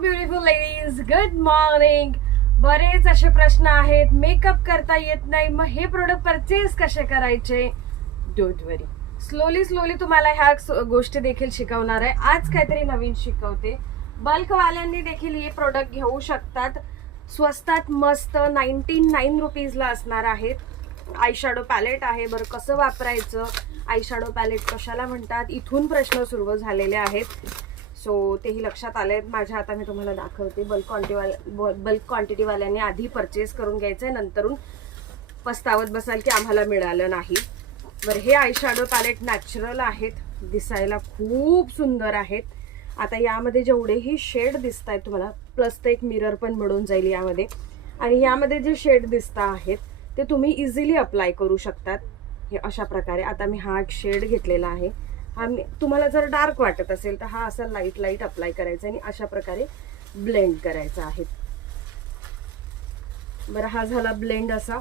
Beautiful ladies, good morning. बरेच असे प्रश्न आहेत, मेकअप करता येत नाही, मग हे प्रोडक्ट परचेस कसे करायचे. डोंट वरी, स्लोली तुम्हाला ह्या गोष्टी देखील शिकवणार आहे. आज काहीतरी नवीन शिकवते. बल्क वाल्यांनी देखील हे प्रोडक्ट घेऊ शकतात. स्वस्तात मस्त 99 रुपीजला असणार आहेत. आय शॅडो पॅलेट आहे. बरं कसं वापरायचं, आय शॅडो पॅलेट कशाला म्हणतात, इथून प्रश्न सुरू झालेले आहेत. सो तेही लक्षात आले आहेत माझ्या. आता मी तुम्हाला दाखवते. बल्क क्वांटिटीवाल्यांनी आधी परचेस करून घ्यायचं आहे, नंतरून पस्तावत बसाल की आम्हाला मिळालं नाही. बरं, हे आय शॅडो पॅलेट नॅचरल आहेत, दिसायला खूप सुंदर आहेत. आता यामध्ये जेवढेही शेड दिसत आहेत तुम्हाला, प्लस ते एक मिरर पण मिळून जाईल यामध्ये. आणि यामध्ये जे शेड दिसत आहेत ते तुम्ही इझिली अप्लाय करू शकतात. हे अशा प्रकारे. आता मी हा एक शेड घेतलेला आहे. हा तुम्हाला जर डार्क वाटत असेल तर हा असा लाईट अप्लाय करायचा आणि अशा प्रकारे ब्लेंड करायचा आहे. बरं, हा झाला ब्लेंड असा.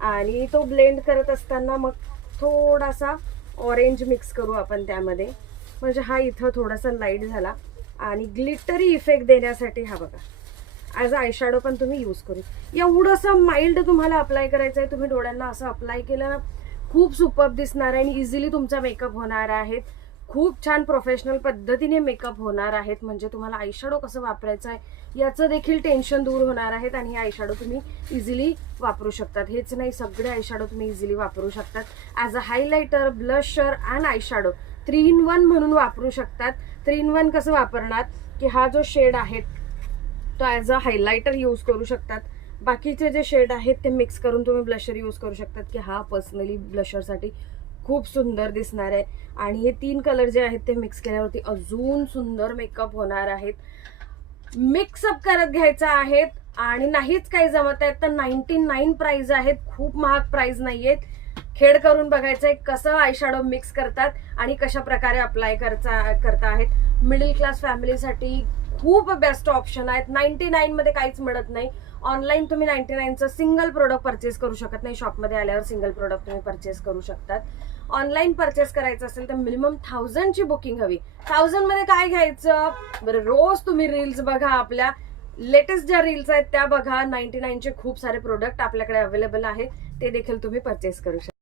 आणि तो ब्लेंड करत असताना मग थोडासा ऑरेंज मिक्स करू आपण त्यामध्ये, म्हणजे हा इथं थोडासा लाईट झाला. आणि ग्लिटरी इफेक्ट देण्यासाठी हा बघा, ॲज अ आय शॅडो पण तुम्ही यूज करू. एवढंसं माइल्ड तुम्हाला अप्लाय करायचं आहे. तुम्ही डोळ्यांना असं अप्लाय केलं ना, खूप सुपर्ब दिसणार आहे आणि इझिली तुमचा मेकअप होणार आहे. खूप छान प्रोफेशनल पद्धतीने मेकअप होणार आहेत. म्हणजे तुम्हाला आय शॅडो कसं वापरायचं आहे याचं देखील टेन्शन दूर होणार आहेत. आणि हे आय शॅडो तुम्ही इझिली वापरू शकतात. हेच नाही, सगळे आय शॅडो तुम्ही इझिली वापरू शकतात. As a highlighter, blusher and eye shadow 3 in 1 म्हणून वापरू शकतात. 3 in 1 कसं वापरणार की हा जो शेड आहे तो ॲज अ हायलायटर यूज करू शकतात. बाकीचे जे शेड आहेत ते मिक्स करून तुम्ही ब्लशर यूज करू शकतात. की हा पर्सनली ब्लशरसाठी खूप सुंदर दिसणार आहे. आणि हे 3 कलर जे आहेत ते मिक्स केल्यावरती अजून सुंदर मेकअप होणार आहेत. मिक्सअप करत घ्यायचं आहेत. आणि नाहीच काही जमत आहेत तर 99 प्राइस आहेत, खूप महाग प्राइस नाही आहेत. खेड करून बघायचंय कसं आय शॅडो मिक्स करतात आणि कशा प्रकारे अप्लाय करता आहेत. मिडल क्लास फॅमिलीसाठी खूप बेस्ट ऑप्शन आहेत. 99 मध्ये काहीच मिळत नाही. ऑनलाईन तुम्ही 99चं सिंगल प्रोडक्ट परचेस करू शकत नाही. शॉपमध्ये आल्यावर सिंगल प्रोडक्ट तुम्ही परचेस करू शकतात. ऑनलाईन परचेस करायचं असेल तर मिनिमम 1000ची बुकिंग हवी. 1000 मध्ये काय घ्यायचं. बरं, रोज तुम्ही रील्स बघा, आपल्या लेटेस्ट ज्या रील्स आहेत त्या बघा. 99चे खूप सारे प्रोडक्ट आपल्याकडे अवेलेबल आहेत, ते देखील तुम्ही परचेस करू शकता.